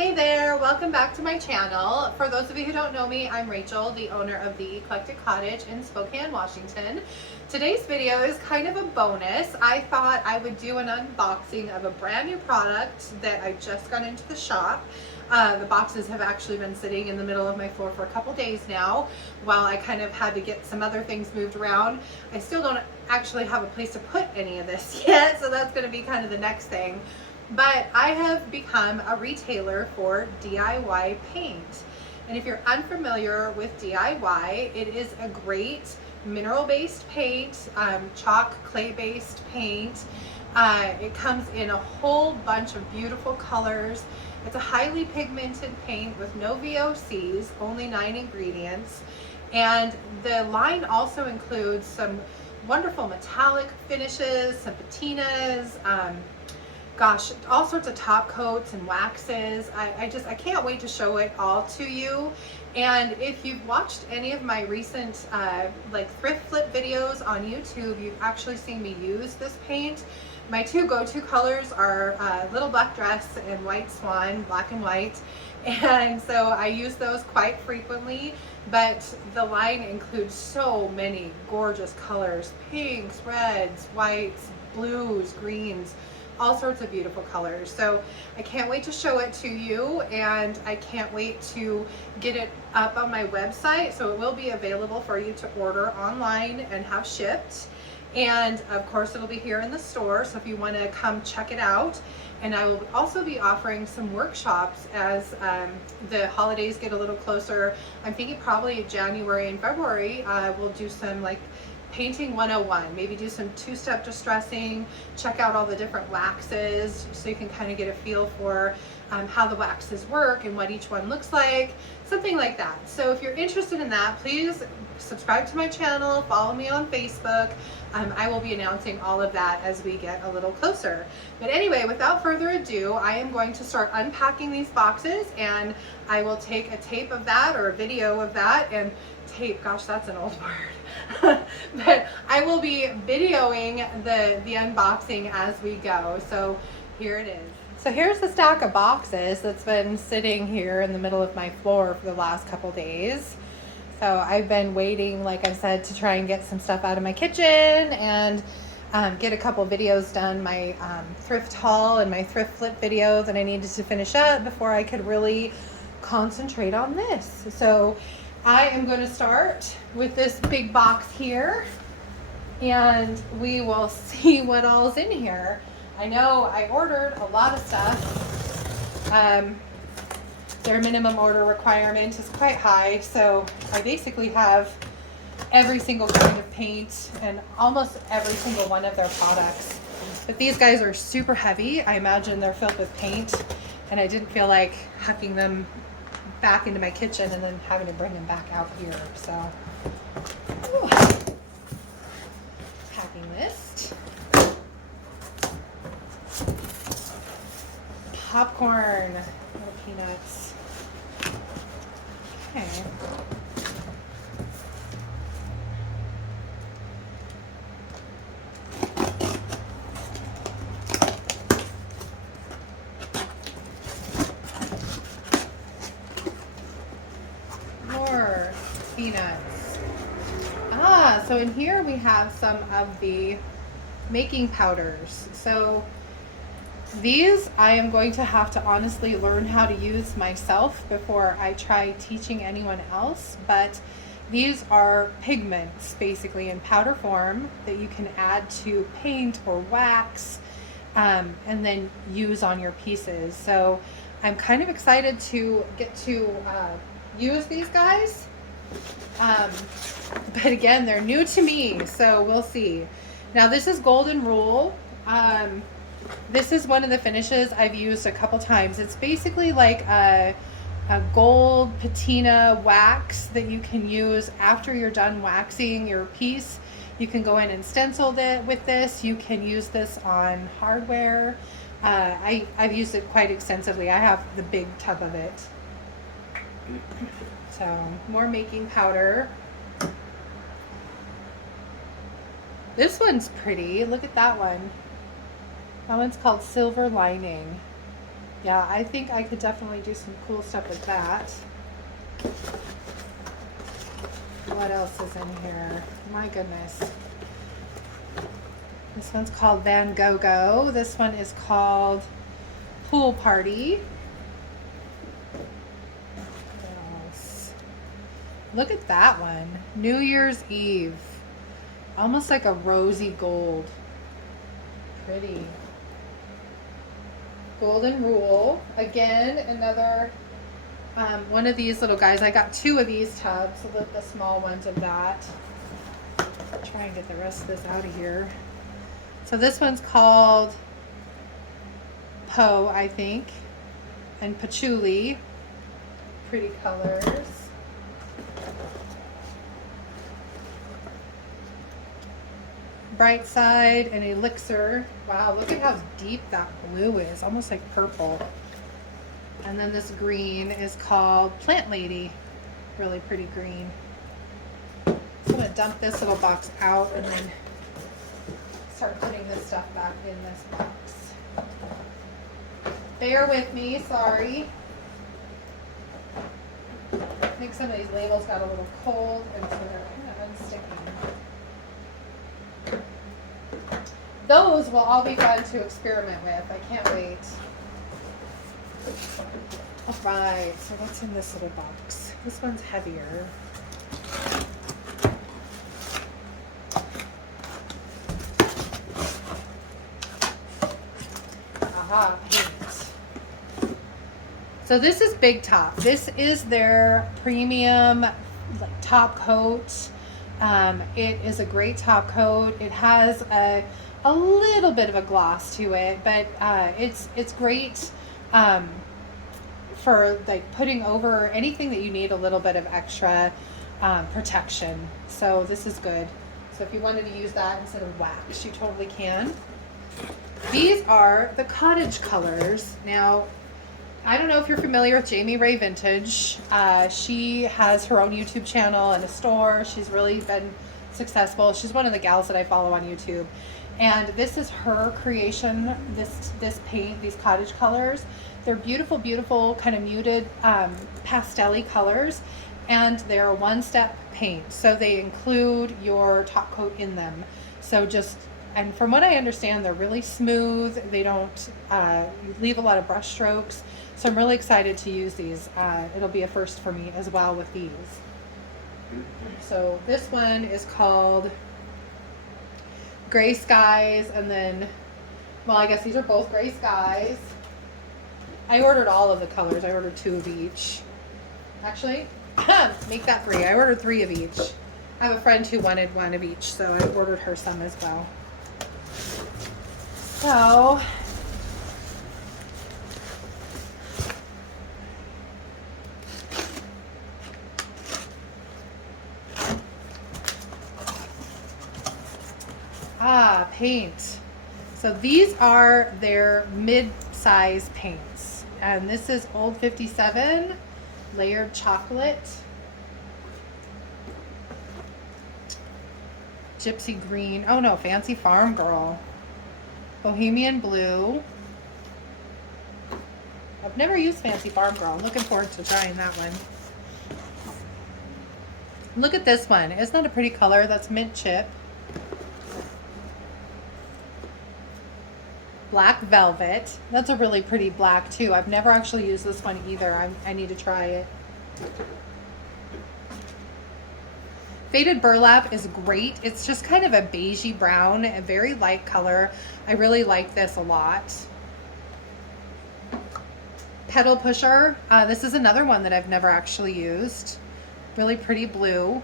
Hey there, welcome back to my channel. For those of you who don't know me, I'm Rachel, the owner of the Eclectic Cottage in Spokane, Washington. Today's video is kind of a bonus. I thought I would do an unboxing of a brand new product that I just got into the shop. The boxes have actually been sitting in the middle of my floor for a couple days now while I kind of had to get some other things moved around. I still don't actually have a place to put any of this yet, so that's going to be kind of the next thing. But I have become a retailer for DIY paint. And if you're unfamiliar with DIY, it is a great mineral-based paint, chalk, clay-based paint. It comes in a whole bunch of beautiful colors. It's a highly pigmented paint with no VOCs, only 9 ingredients. And the line also includes some wonderful metallic finishes, some patinas, gosh, all sorts of top coats and waxes. I can't wait to show it all to you. And if you've watched any of my recent like thrift flip videos on YouTube, you've actually seen me use this paint. My two go-to colors are Little Black Dress and White Swan, black and white. And so I use those quite frequently, but the line includes so many gorgeous colors: pinks, reds, whites, blues, greens, all sorts of beautiful colors. So I can't wait to show it to you, and I can't wait to get it up on my website. So it will be available for you to order online and have shipped. And of course it'll be here in the store, so if you want to come check it out. And I will also be offering some workshops as the holidays get a little closer. I'm thinking probably January and February we'll do some like painting 101, maybe do some two-step distressing, check out all the different waxes so you can kind of get a feel for how the waxes work and what each one looks like, something like that. So if you're interested in that, please subscribe to my channel, follow me on Facebook. I will be announcing all of that as we get a little closer. But anyway, without further ado, I am going to start unpacking these boxes, and I will take a tape of that or a video of that. And tape, gosh, that's an old word. But I will be videoing the unboxing as we go. So here it is. So here's the stack of boxes that's been sitting here in the middle of my floor for the last couple days. So I've been waiting, like I said, to try and get some stuff out of my kitchen and get a couple videos done, my thrift haul and my thrift flip video that I needed to finish up before I could really concentrate on this. So I am going to start with this big box here, and we will see what all's in here. I know I ordered a lot of stuff. Their minimum order requirement is quite high, so I basically have every single kind of paint and almost every single one of their products. But these guys are super heavy. I imagine they're filled with paint, and I didn't feel like hucking them back into my kitchen and then having to bring them back out here. So packing list, popcorn, little peanuts. Okay. More peanuts. So in here we have some of the making powders. So these I am going to have to honestly learn how to use myself before I try teaching anyone else. But these are pigments basically in powder form that you can add to paint or wax and then use on your pieces. So I'm kind of excited to get to use these guys. But again, they're new to me, so we'll see. Now this is Golden Rule. This is one of the finishes I've used a couple times. It's basically like a gold patina wax that you can use after you're done waxing your piece. You can go in and stencil it with this. You can use this on hardware. I've used it quite extensively. I have the big tub of it. So more making powder. This one's pretty. Look at that one. That one's called Silver Lining. Yeah, I think I could definitely do some cool stuff with that. What else is in here? My goodness. This one's called Van Gogh. This one is called Pool Party. What else? Look at that one. New Year's Eve. Almost like a rosy gold. Pretty. Golden Rule. Again, another one of these little guys. I got 2 of these tubs, so the small ones of that. I'll try and get the rest of this out of here. So this one's called Poe, I think, and Patchouli. Pretty colors. Bright Side and Elixir. Wow, look at how deep that blue is, almost like purple. And then this green is called Plant Lady. Really pretty green. So I'm gonna dump this little box out and then start putting this stuff back in this box. Bear with me, sorry. I think some of these labels got a little cold and so they're kind of unsticking. Those will all be fun to experiment with. I can't wait. All right, so what's in this little box? This one's heavier. Aha, paint. So this is Big Top. This is their premium top coat. It is a great top coat. It has a little bit of a gloss to it, but it's great for like putting over anything that you need a little bit of extra protection. So this is good. So if you wanted to use that instead of wax, you totally can. These are the cottage colors. Now, I don't know if you're familiar with Jamie Ray Vintage. She has her own YouTube channel and a store. She's really been successful. She's one of the gals that I follow on YouTube. And this is her creation, this paint, these cottage colors. They're beautiful, beautiful, kind of muted pastel-y colors. And they're a one-step paint. So they include your top coat in them. So and from what I understand, they're really smooth. They don't leave a lot of brush strokes. So I'm really excited to use these. It'll be a first for me as well with these. So this one is called Gray Skies, and then, well, I guess these are both Gray Skies. I ordered all of the colors. I ordered 2 of each. Actually, make that 3. I ordered 3 of each. I have a friend who wanted 1 of each, so I ordered her some as well. So, paint. So these are their mid-size paints. And this is Old 57 Layered Chocolate, Gypsy Green, oh no, Fancy Farm Girl, Bohemian Blue. I've never used Fancy Farm Girl. I'm looking forward to trying that one. Look at this one. Isn't that a pretty color? That's Mint Chip. Black Velvet. That's a really pretty black too. I've never actually used this one either. I need to try it. Faded Burlap is great. It's just kind of a beigey brown, a very light color. I really like this a lot. Pedal Pusher. This is another one that I've never actually used. Really pretty blue.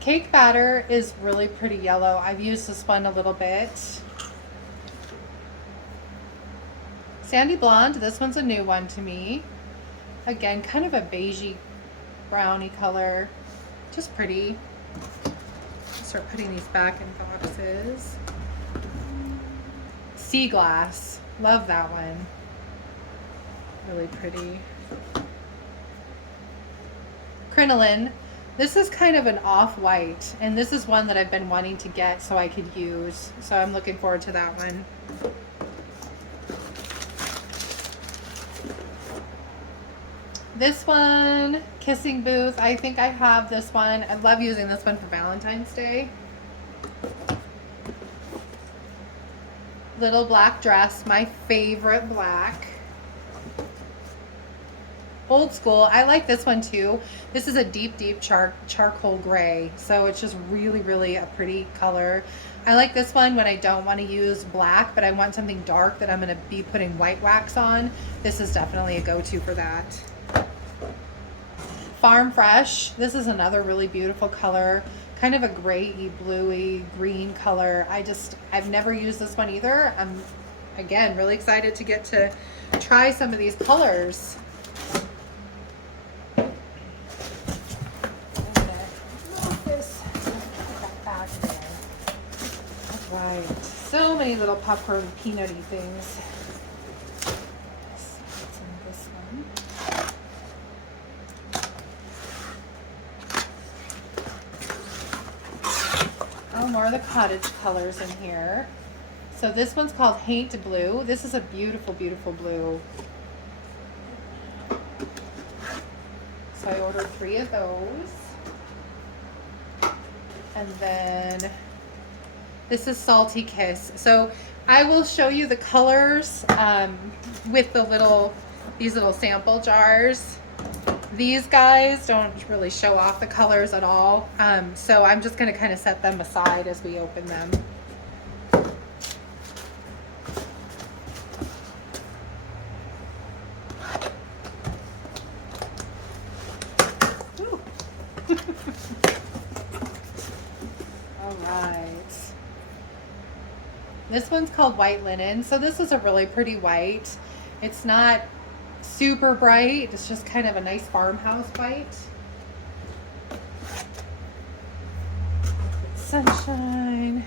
Cake Batter is really pretty yellow. I've used this one a little bit. Sandy Blonde, this one's a new one to me. Again, kind of a beigey browny color. Just pretty. Start putting these back in boxes. Sea glass. Love that one. Really pretty. Crinoline. This is kind of an off-white, and this is one that I've been wanting to get so I could use. So I'm looking forward to that one. This one, Kissing Booth. I think I have this one. I love using this one for Valentine's Day. Little black dress, my favorite black. Old school. I like this one too. This is a deep charcoal gray, so it's just really a pretty color. I like this one when I don't want to use black, but I want something dark that I'm going to be putting white wax on. This is definitely a go-to for that. Farm Fresh. This is another really beautiful color. Kind of a grayy, bluey, green color. I've never used this one either. I'm, again, really excited to get to try some of these colors. Right. So many little popcorn peanutty things. What's in this one? Oh, more of the cottage colors in here. So this one's called Haint Blue. This is a beautiful blue. So I ordered 3 of those. And then this is Salty Kiss. So I will show you the colors with these little sample jars. These guys don't really show off the colors at all. So I'm just gonna kind of set them aside as we open them. All right. This one's called White Linen. So this is a really pretty white. It's not super bright. It's just kind of a nice farmhouse white. Sunshine.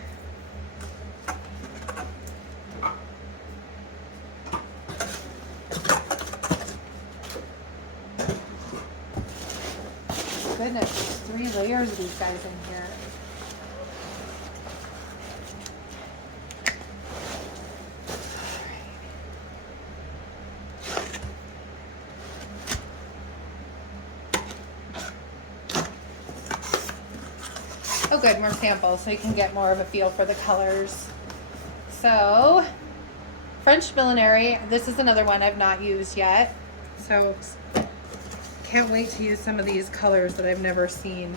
Goodness, there's 3 layers of these guys in here. Oh good, more samples so you can get more of a feel for the colors. So, French Millinery, this is another one I've not used yet. So, can't wait to use some of these colors that I've never seen.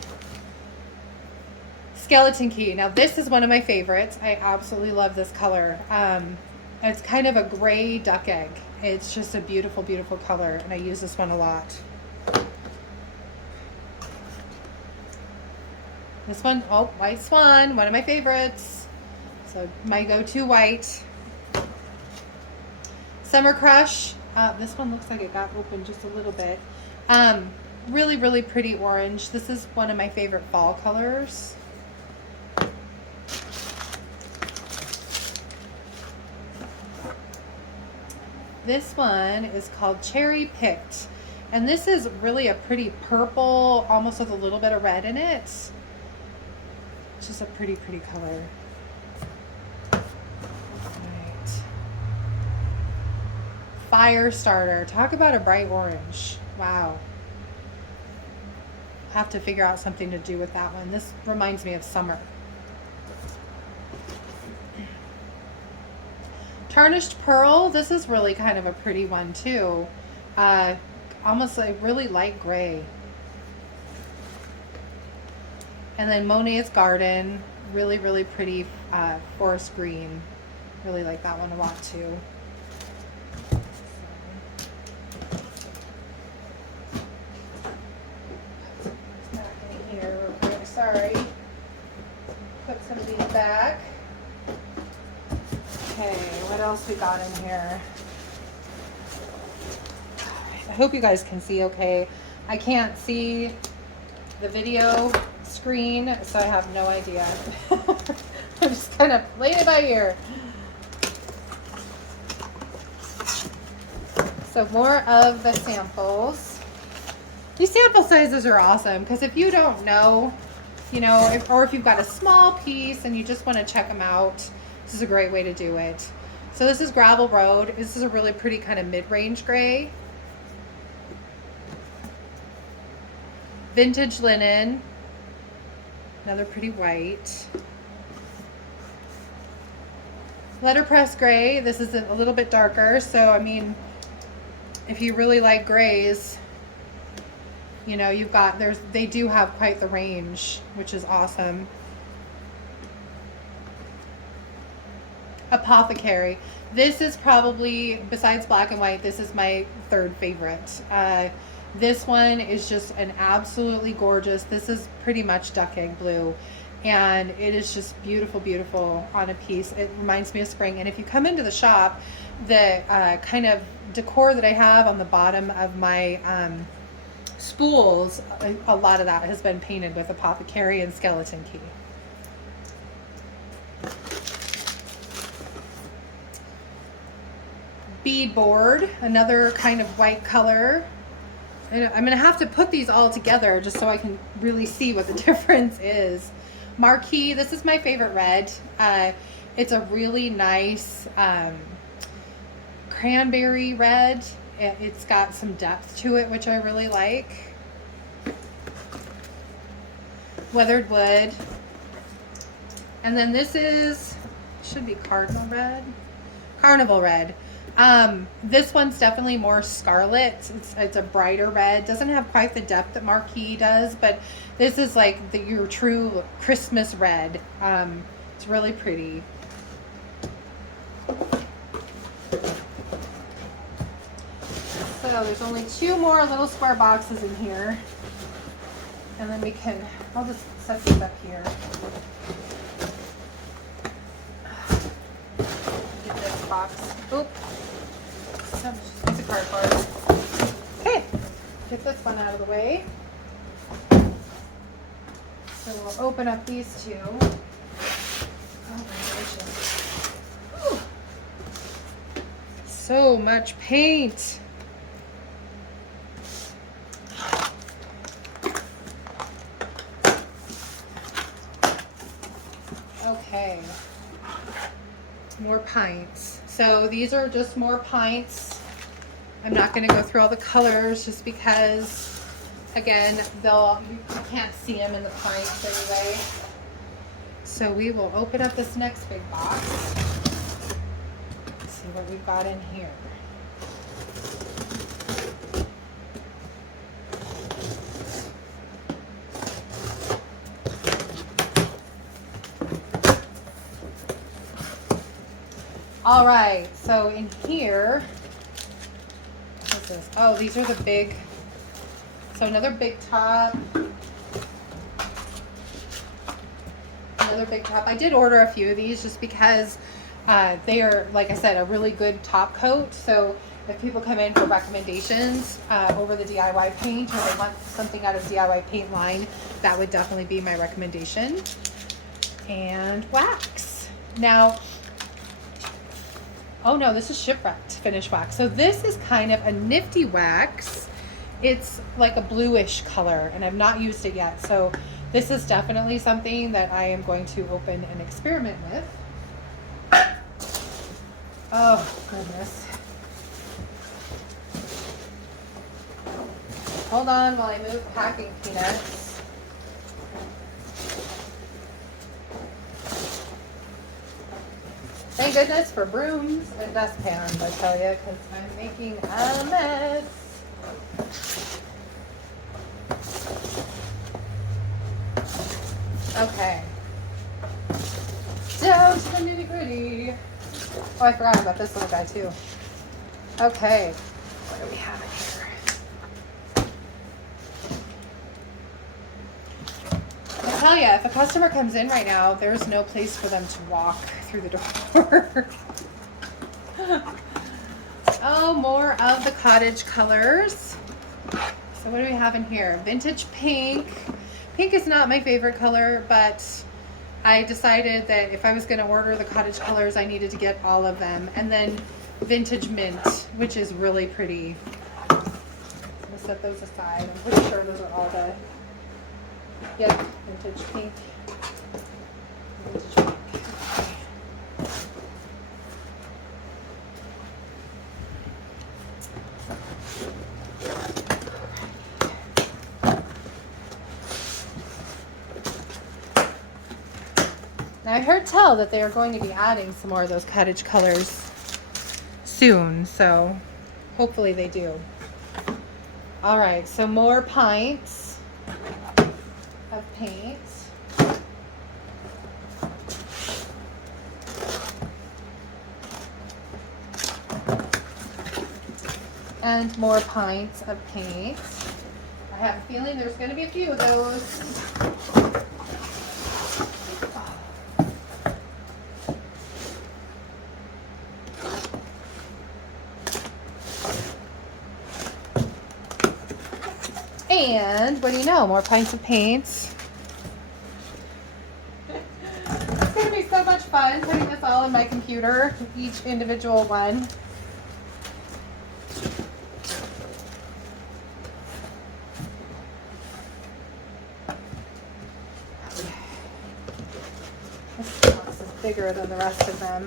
Skeleton Key. Now this is one of my favorites. I absolutely love this color. It's kind of a gray duck egg. It's just a beautiful color, and I use this one a lot. This one, oh, White Swan, one of my favorites. So my go-to white. Summer Crush. This one looks like it got open just a little bit. Really pretty orange. This is one of my favorite fall colors. This one is called Cherry Picked. And this is really a pretty purple, almost with a little bit of red in it. It's just a pretty color. Right. Fire Starter. Talk about a bright orange. Wow. Have to figure out something to do with that one. This reminds me of summer. Tarnished Pearl. This is really kind of a pretty one too. Almost a really light gray. And then Monet's Garden. Really pretty forest green. Really like that one a lot too. Sorry. Put some of these back. Okay, what else we got in here? I hope you guys can see okay. I can't see the video screen, so I have no idea. I'm just kind of playing it by ear. So more of the samples. These sample sizes are awesome because if you don't know, you know, or if you've got a small piece and you just want to check them out, this is a great way to do it. So this is Gravel Road. This is a really pretty kind of mid-range gray. Vintage Linen. Another pretty white. Letterpress gray. This is a little bit darker. So, I mean, if you really like grays, you know, you've got, they do have quite the range, which is awesome. Apothecary. This is probably, besides black and white, this is my third favorite. This one is just an absolutely gorgeous. This is pretty much duck egg blue. And it is just beautiful, beautiful on a piece. It reminds me of spring. And if you come into the shop, the kind of decor that I have on the bottom of my spools, a lot of that has been painted with Apothecary and Skeleton Key. Beadboard, another kind of white color. And I'm going to have to put these all together just so I can really see what the difference is. Marquee, this is my favorite red. It's a really nice cranberry red. It's got some depth to it, which I really like. Weathered Wood. And then this is, should be Cardinal Red. Carnival Red. This one's definitely more scarlet. It's a brighter red. Doesn't have quite the depth that Marquee does, but this is like your true Christmas red. It's really pretty. So there's only 2 more little square boxes in here. And then I'll just set these up here. Get this box. Oop. It's a cardboard. Okay, get this one out of the way. So we'll open up these 2. Oh my gracious. Ooh. So much paint. Okay, more pints. So these are just more pints. I'm not going to go through all the colors just because, again, you can't see them in the pints anyway. So we will open up this next big box. See what we've got in here. All right, so in here, what's this? Oh, these are the big, so another big top. Another big top. I did order a few of these just because they are, like I said, a really good top coat. So if people come in for recommendations over the DIY paint, or they want something out of DIY paint line, that would definitely be my recommendation. And wax. Now, oh no, this is Shipwrecked Finish Wax. So this is kind of a nifty wax. It's like a bluish color, and I've not used it yet. So this is definitely something that I am going to open and experiment with. Oh, goodness. Hold on while I move packing peanuts. Thank goodness for brooms and dustpans, I tell you, because I'm making a mess. Okay. Down to the nitty-gritty. Oh, I forgot about this little guy too. Okay. What do we have in here? I tell you, if a customer comes in right now, there's no place for them to walk through the door. Oh, more of the cottage colors. So what do we have in here? Vintage pink. Pink is not my favorite color, but I decided that if I was going to order the cottage colors, I needed to get all of them. And then vintage mint, which is really pretty. I'm gonna set those aside. I'm pretty sure those are all the, yep, vintage pink. Vintage pink. Now I heard tell that they are going to be adding some more of those cottage colors soon, so hopefully they do. All right, so more pints of paint. And more pints of paint. I have a feeling there's going to be a few of those. And what do you know? More pints of paints. It's going to be so much fun putting this all in my computer, each individual one. This box is bigger than the rest of them.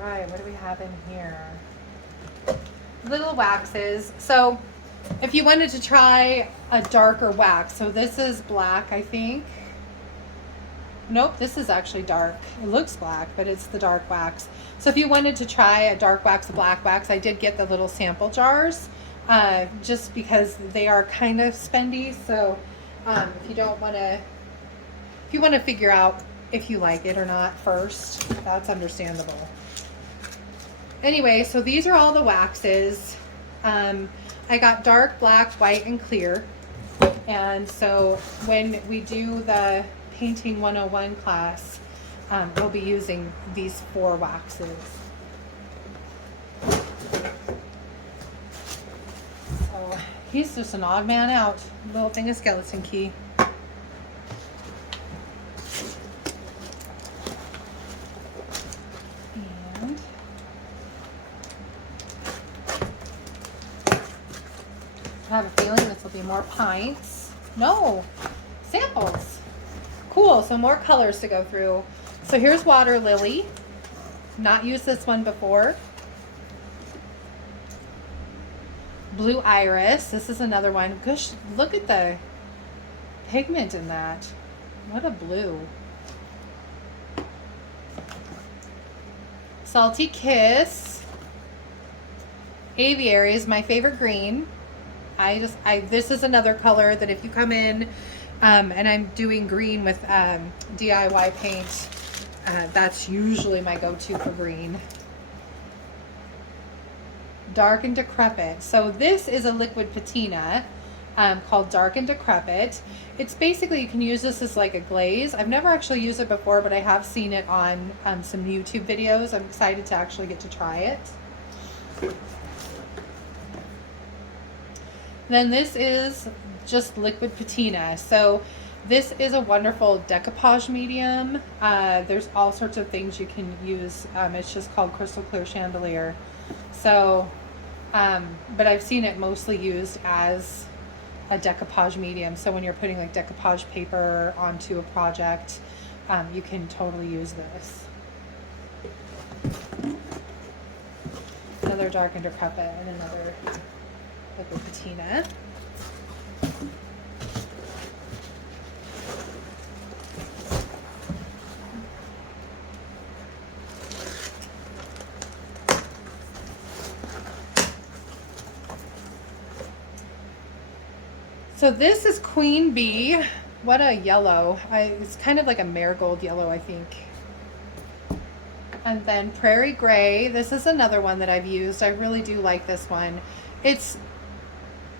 Right, what do we have in here? Little waxes. So if you wanted to try a darker wax, so this is black, I think. Nope, this is actually dark. It looks black, but it's the dark wax. So if you wanted to try a dark wax, a black wax, I did get the little sample jars, just because they are kind of spendy. So if you don't want to, if you want to figure out if you like it or not first, that's understandable. Anyway, so these are all the waxes. I got dark, black, white, and clear. And so when we do the Painting 101 class, we'll be using these 4 waxes. So he's just an odd man out. Little thing of skeleton key. I have a feeling this will be more pints. No, samples. Cool, so more colors to go through. So here's Water Lily. Not used this one before. Blue Iris. This is another one. Gosh, look at the pigment in that. What a blue. Salty Kiss. Aviary is my favorite green. This is another color that if you come in, and I'm doing green with DIY paint, that's usually my go-to for green. Dark and Decrepit. So this is a liquid patina called Dark and Decrepit. It's basically, you can use this as like a glaze. I've never actually used it before, but I have seen it on some YouTube videos. I'm excited to actually get to try it. Then this is just liquid patina. So this is a wonderful decoupage medium. There's all sorts of things you can use. It's just called Crystal Clear Chandelier. So, but I've seen it mostly used as a decoupage medium. So when you're putting like decoupage paper onto a project, you can totally use this. Another Dark and Decrepit and another liquid patina. So this is Queen Bee. What a yellow. It's kind of like a marigold yellow, I think. And then Prairie Gray. This is another one that I've used. I really do like this one. It's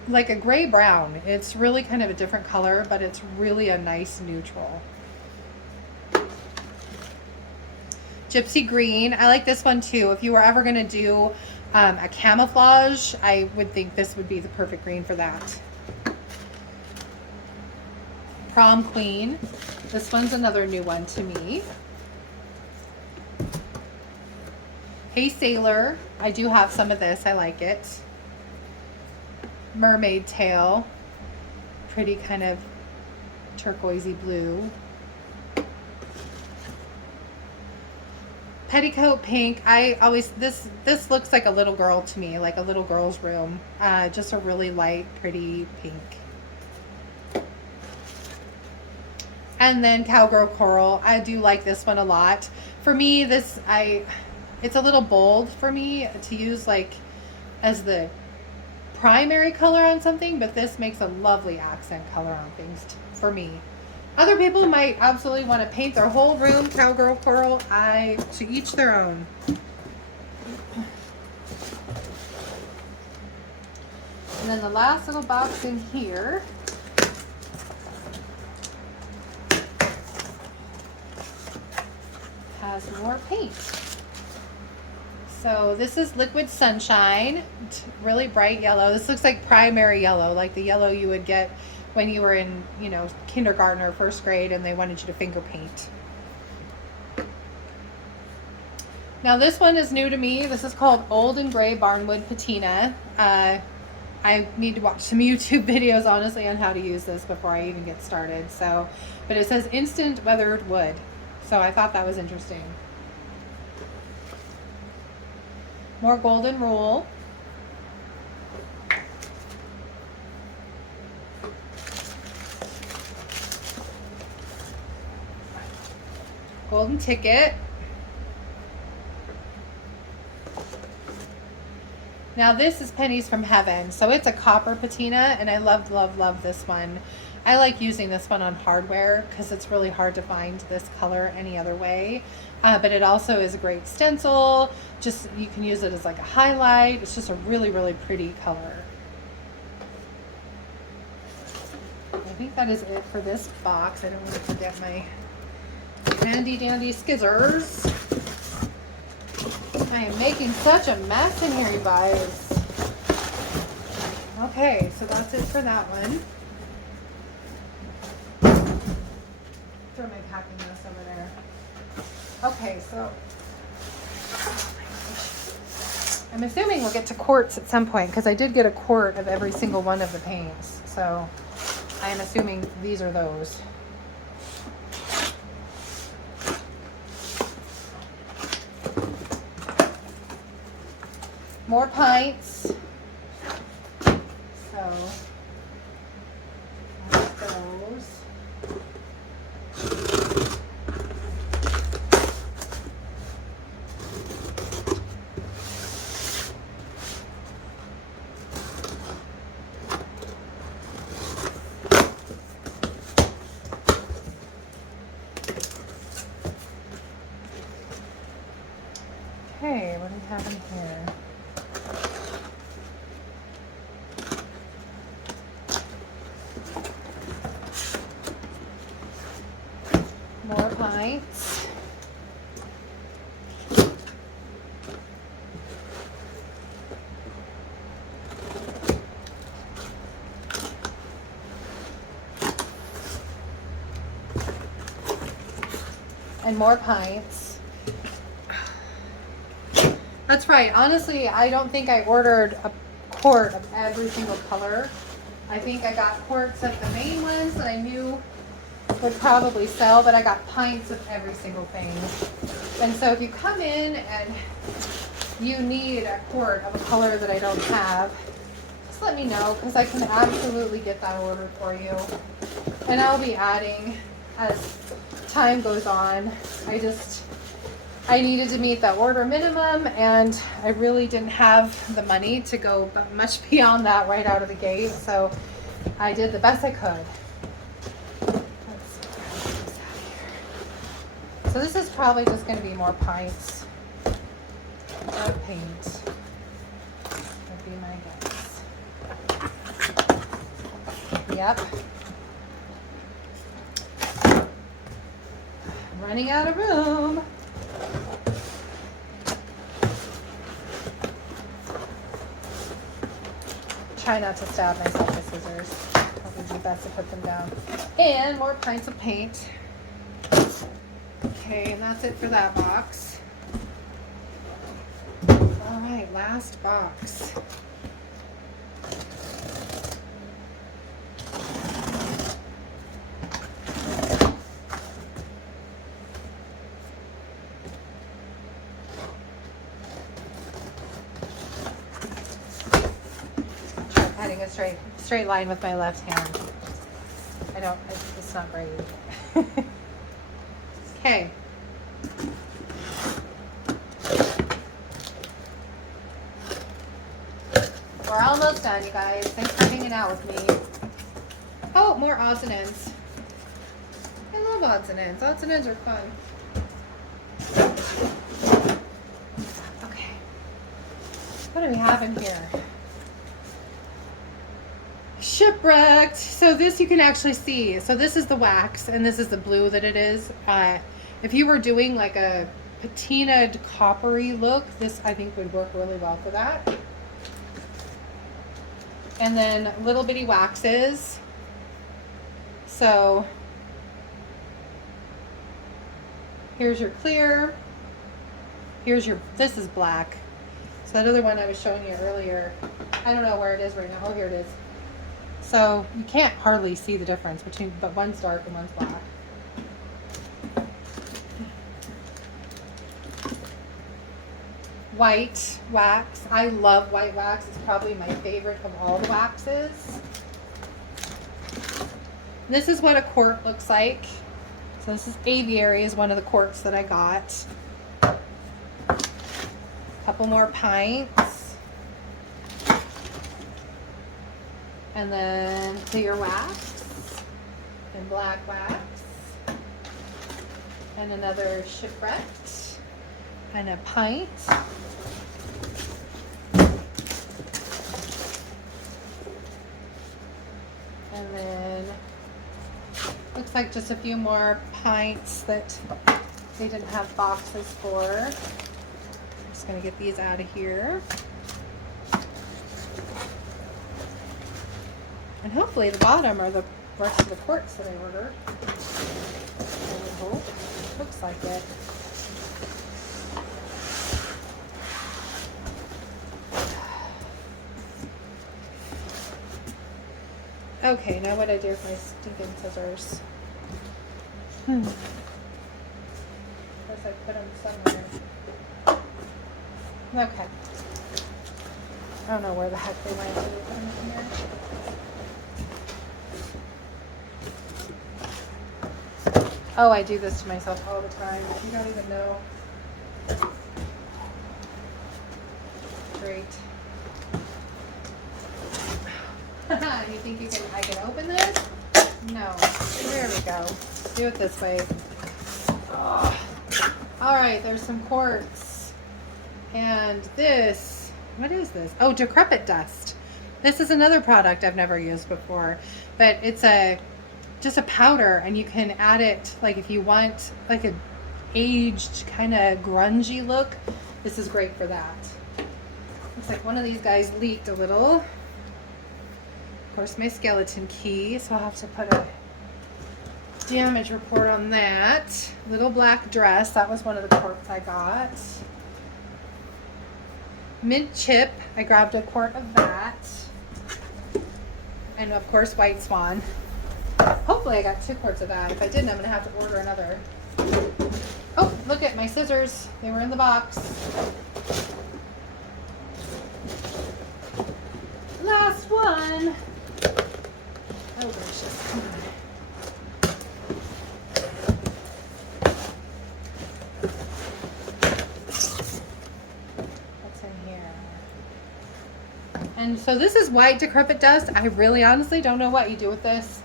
like a gray brown. It's really kind of a different color, but it's really a nice neutral. Gypsy Green. I like this one too. If you were ever going to do a camouflage, I would think this would be the perfect green for that. Prom Queen. This one's another new one to me. Hey Sailor. I do have some of this. I like it. Mermaid tail. Pretty kind of turquoisey blue. Petticoat pink. This looks like a little girl to me, like a little girl's room. Just a really light, pretty pink. And then Cowgirl Coral. I do like this one a lot. For me, it's a little bold for me to use like as the primary color on something, but this makes a lovely accent color on things for me. Other people might absolutely want to paint their whole room Cowgirl Coral. To each their own. And then the last little box in here has more paint. So this is Liquid Sunshine, really bright yellow. This looks like primary yellow, like the yellow you would get when you were in, kindergarten or first grade and they wanted you to finger paint. Now this one is new to me. This is called Old and Gray Barnwood Patina. I need to watch some YouTube videos, honestly, on how to use this before I even get started. But it says instant weathered wood. So I thought that was interesting. More Golden Rule. Golden Ticket. Now this is Pennies from Heaven. So it's a copper patina, and I love, love, love this one. I like using this one on hardware because it's really hard to find this color any other way. But it also is a great stencil. You can use it as like a highlight. It's just a really, really pretty color. I think that is it for this box. I don't want to forget my handy dandy scissors. I am making such a mess in here, you guys. Okay, so that's it for that one. Throw my packing mess over there. Okay, so I'm assuming we'll get to quartz at some point because I did get a quart of every single one of the paints. So I'm assuming these are those. More pints. So that's those. Okay, what do we have in here? More pints. And more pints. That's right. Honestly, I don't think I ordered a quart of every single color. I think I got quarts of the main ones that I knew would probably sell, but I got pints of every single thing. And so if you come in and you need a quart of a color that I don't have, just let me know because I can absolutely get that ordered for you. And I'll be adding as time goes on. I needed to meet the order minimum, and I really didn't have the money to go much beyond that right out of the gate. So I did the best I could. So this is probably just going to be more pints of paint. Would be my guess. Yep. Running out of room. Try not to stab myself with scissors. Probably do best to put them down. And more pints of paint. Okay, and that's it for that box. All right, last box. Try cutting a straight line with my left hand. It's not great. Okay. We're almost done, you guys. Thanks for hanging out with me. Oh, more odds and ends. I love odds and ends. Odds and ends are fun. Okay. What do we have in here? Shipwrecked. So this you can actually see. So this is the wax and this is the blue that it is. If you were doing like a patinaed coppery look, this I think would work really well for that. And then little bitty waxes. So here's your clear. This is black. So that other one I was showing you earlier, I don't know where it is right now. Oh, here it is. So you can't hardly see the difference but one's dark and one's black. White wax. I love white wax. It's probably my favorite of all the waxes. This is what a quart looks like. So this is Aviary, is one of the quarts that I got. Couple more pints. And then clear wax and black wax. And another shipwrecked. And a pint. And then looks like just a few more pints that they didn't have boxes for. I'm just gonna get these out of here. And hopefully the bottom are the rest of the quarts that I ordered. I would hope. Looks like it. Okay, now what do I do with my stinking scissors? Guess I put them somewhere. Okay. I don't know where the heck they went. Did we put them in here? Oh, I do this to myself all the time. You don't even know. Great. You think I can open this? No. There we go. Do it this way. Oh. All right, there's some quartz. And this, what is this? Oh, decrepit dust. This is another product I've never used before, but it's just a powder, and you can add it like if you want like a aged kind of grungy look. This is great for that. Looks like one of these guys leaked a little. Of course, my skeleton key, so I'll have to put a damage report on that. Little black dress, that was one of the quarts I got. Mint chip, I grabbed a quart of that. And of course, white swan. Hopefully I got 2 quarts of that. If I didn't, I'm gonna have to order another. Oh, look at my scissors. They were in the box. Last one. Oh, gracious. Come on. What's in here? And so this is white decrepit dust. I really honestly don't know what you do with this,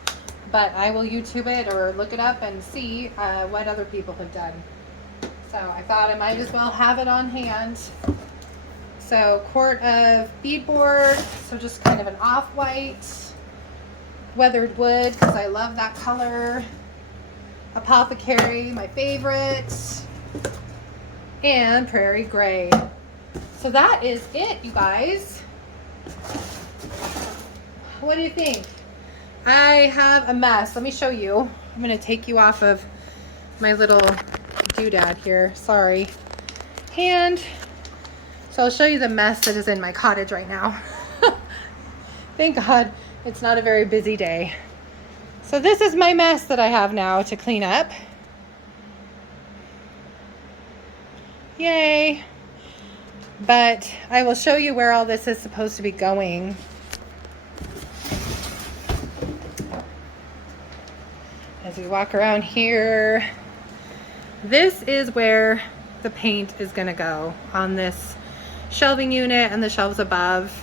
but I will YouTube it or look it up and see what other people have done. So I thought I might as well have it on hand. So quart of beadboard, so just kind of an off-white. Weathered wood, because I love that color. Apothecary, my favorite. And prairie gray. So that is it, you guys. What do you think? I have a mess. Let me show you. I'm going to take you off of my little doodad here. Sorry. And so So I'll show you the mess that is in my cottage right now. Thank God it's not a very busy day. So this is my mess that I have now to clean up. Yay. But I will show you where all this is supposed to be going. As we walk around here, this is where the paint is going to go on this shelving unit and the shelves above.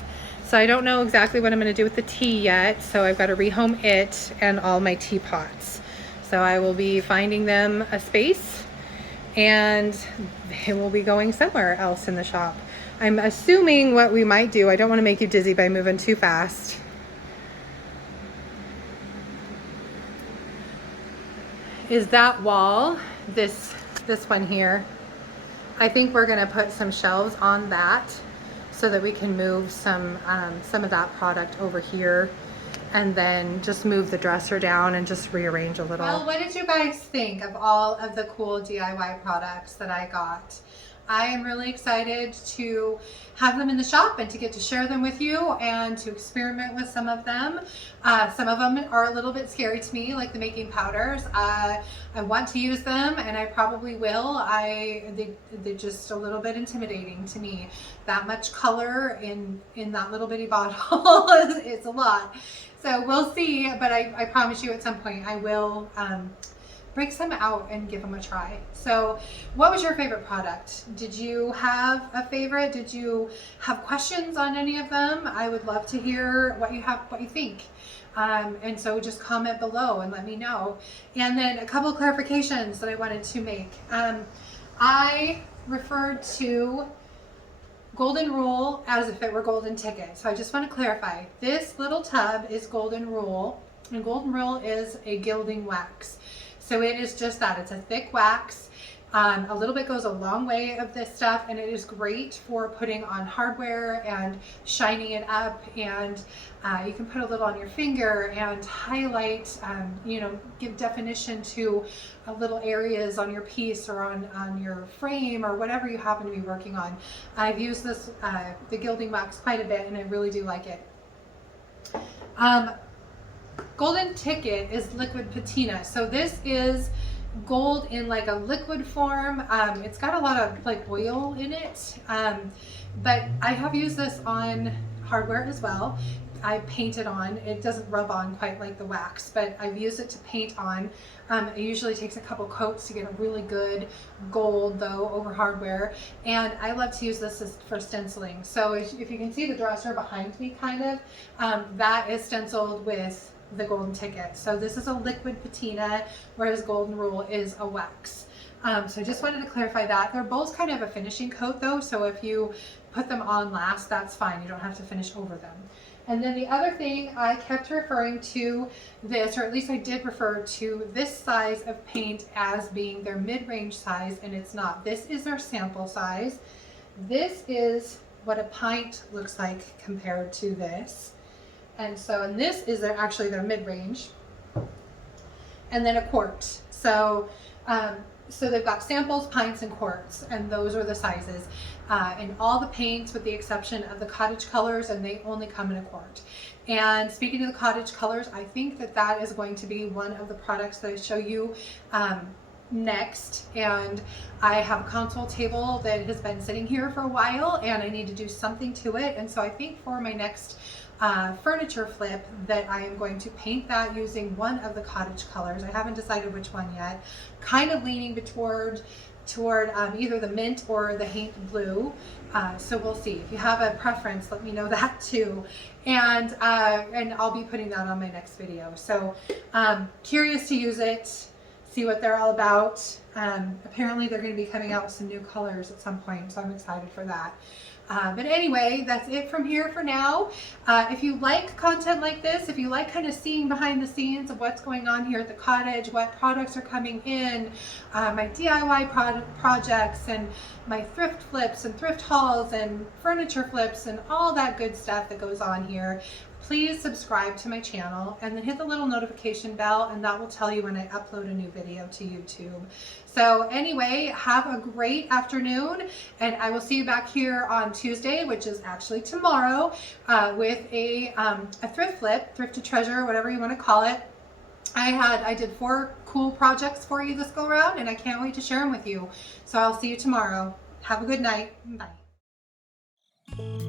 So I don't know exactly what I'm going to do with the tea yet, so I've got to rehome it and all my teapots. So I will be finding them a space, and they will be going somewhere else in the shop. I'm assuming what we might do, I don't want to make you dizzy by moving too fast. Is that wall, this one here. I think we're going to put some shelves on that so that we can move some of that product over here, and then just move the dresser down and just rearrange a little. Well, what did you guys think of all of the cool DIY products that I got? I am really excited to have them in the shop and to get to share them with you and to experiment with some of them. Some of them are a little bit scary to me, like the making powders. I want to use them, and I probably will. They're just a little bit intimidating to me. That much color in that little bitty bottle is a lot. So we'll see, but I promise you at some point I will break some out and give them a try. So what was your favorite product? Did you have a favorite? Did you have questions on any of them? I would love to hear what you think. And so just comment below and let me know. And then a couple of clarifications that I wanted to make. I referred to Golden Rule as if it were Golden Ticket. So I just want to clarify. This little tub is Golden Rule, and Golden Rule is a gilding wax. So it is just that. It's a thick wax. A little bit goes a long way of this stuff, and it is great for putting on hardware and shining it up, and you can put a little on your finger and highlight, give definition to little areas on your piece or on your frame or whatever you happen to be working on. I've used this, the gilding wax, quite a bit, and I really do like it. Golden Ticket is liquid patina. So this is gold in like a liquid form. It's got a lot of like oil in it, but I have used this on hardware as well. I paint it on. It doesn't rub on quite like the wax, but I've used it to paint on. It usually takes a couple coats to get a really good gold though over hardware, and I love to use this for stenciling. So if you can see the dresser behind me kind of, that is stenciled with the Golden Ticket. So this is a liquid patina, whereas Golden Rule is a wax. So I just wanted to clarify that. They're both kind of a finishing coat though, so if you put them on last, that's fine. You don't have to finish over them. And then the other thing, I kept referring to this, or at least I did refer to this size of paint as being their mid-range size, and it's not. This is their sample size. This is what a pint looks like compared to this. And this is actually their mid-range, and then a quart. So they've got samples, pints, and quarts, and those are the sizes. And all the paints, with the exception of the cottage colors, and they only come in a quart. And speaking of the cottage colors, I think that is going to be one of the products that I show you next. And I have a console table that has been sitting here for a while, and I need to do something to it. And so I think for my next furniture flip that I am going to paint that using one of the cottage colors. I haven't decided which one yet. Kind of leaning toward either the mint or the haint blue. So we'll see. If you have a preference, let me know that too. And I'll be putting that on my next video. So curious to use it, see what they're all about. Apparently they're going to be coming out with some new colors at some point, so I'm excited for that. But anyway, that's it from here for now. If you like content like this, if you like kind of seeing behind the scenes of what's going on here at the cottage, what products are coming in, my DIY projects and my thrift flips and thrift hauls and furniture flips and all that good stuff that goes on here, please subscribe to my channel and then hit the little notification bell, and that will tell you when I upload a new video to YouTube. So anyway, have a great afternoon, and I will see you back here on Tuesday, which is actually tomorrow, with a thrift flip, thrift to treasure, whatever you want to call it. I did 4 cool projects for you this go around, and I can't wait to share them with you. So I'll see you tomorrow. Have a good night. Bye.